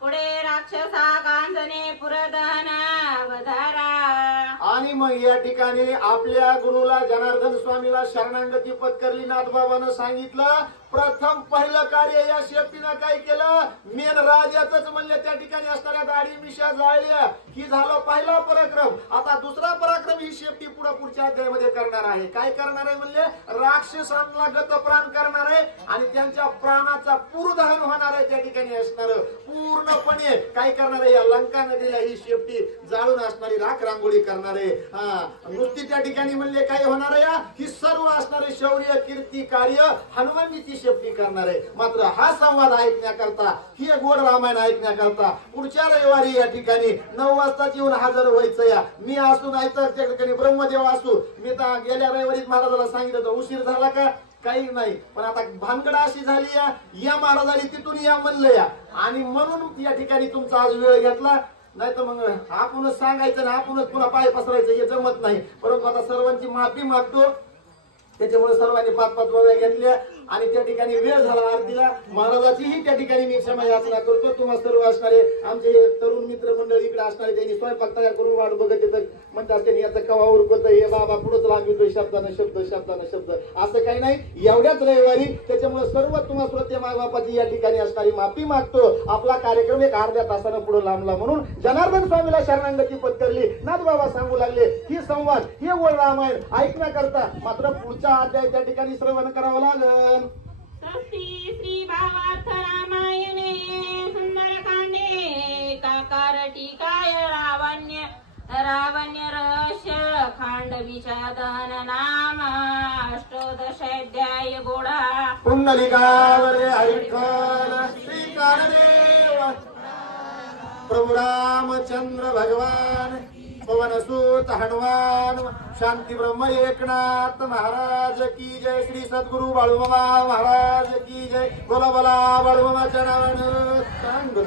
पुढे राक्षसा कांचने पुरदहन वधारा। आणि मग या ठिकाणी आपल्या गुरुला जनार्दन स्वामीला शरणागती पत्करली. नाथबाबानं सांगितलं प्रथम पहिलं कार्य या शेपटीनं काय केलं, मेन राजाच म्हणले त्या ठिकाणी असणाऱ्या दाढी मिशा जाळल्या. ही झालं पहिला पराक्रम. आता दुसरा पराक्रम ही शेपटी पुढच्या अध्यायामध्ये करणार आहे. काय करणार आहे म्हणले, राक्षसांना गतप्राण करणार आहे आणि त्यांच्या प्राणाचा पूर्दहन होणार आहे. त्या ठिकाणी असणार पूर्णपणे काय करणार आहे, या लंका नदीला ही शेपटी जाळून असणारी राख रांगोळी करणार आहे. नुसती त्या ठिकाणी म्हणले काय होणार आहे, ही सर्व असणारे शौर्य कीर्ती कार्य हनुमाननी ती शेपटी करणार आहे. मात्र हा संवाद ऐकण्याकरता, ही गोड रामायण ऐकण्याकरता पुढच्या रविवारी या ठिकाणी 9 वाजताच येऊन हजर व्हायचं. या मी असू नाही तर त्या ठिकाणी ब्रह्मदेव असू. मी तर गेल्या रविवारी महाराजाला सांगितलं होतं, उशीर झाला का, काही नाही. पण आता भानगड अशी झाली या महाराजांनी तिथून या म्हणलं या, आणि म्हणून या ठिकाणी तुमचा आज वेळ घेतला. नाही तर मग आपणच सांगायचं ना आपणच पुन्हा पाय पसरायचं, हे जमत नाही. परंतु आता सर्वांची माफी मागतो. त्याच्यामुळे सर्वांनी 5-5 वेळा घेतल्या आणि त्या ठिकाणी वेळ झाला आरतीला. महाराजाचीही त्या ठिकाणी मी क्षमा याचना करतो. तुम्हाला सर्व असणारे आमचे तरुण मित्र मंडळ इकडे असणारे त्यांनी स्वयंपाक तयार करून वाट बघत येतं. म्हणतात त्यांनी याचं कवा उरकत, हे बाबा पुढेच लागतोय शब्दानं शब्द शब्दानं शब्द, असं काही नाही. एवढ्याच रविवारी त्याच्यामुळे सर्व तुम्हाला श्रोते मायबापाची या ठिकाणी असणारी माफी मागतो. आपला कार्यक्रम एक अर्ध्या तासानं पुढे लांबला म्हणून जनार्दन स्वामीला शरणागती पत्करली. नाथबाबा सांगू लागले ही संवाद, हे गोड रामायण ऐकण्याकरता मात्र पुढचा अध्याय त्या ठिकाणी श्रवण करावं लागल. स्वस्ति श्री भावार्थ रामायणे सुंदरकांडे काकार टीकाय रावण्य रहस्य खांड विषादन नाम अष्टोदशाध्याय गोडा. पुंडलिकावरे हरिकाल श्री कानदेव प्रभु रामचंद्र भगवान पवनसूत हनुमान शांती ब्रह्म एकनाथ महाराज की जय. श्री सद्गुरु बाळूमामा महाराज की जय. बोला बोला बाळूमामाच्या नावानं सांग.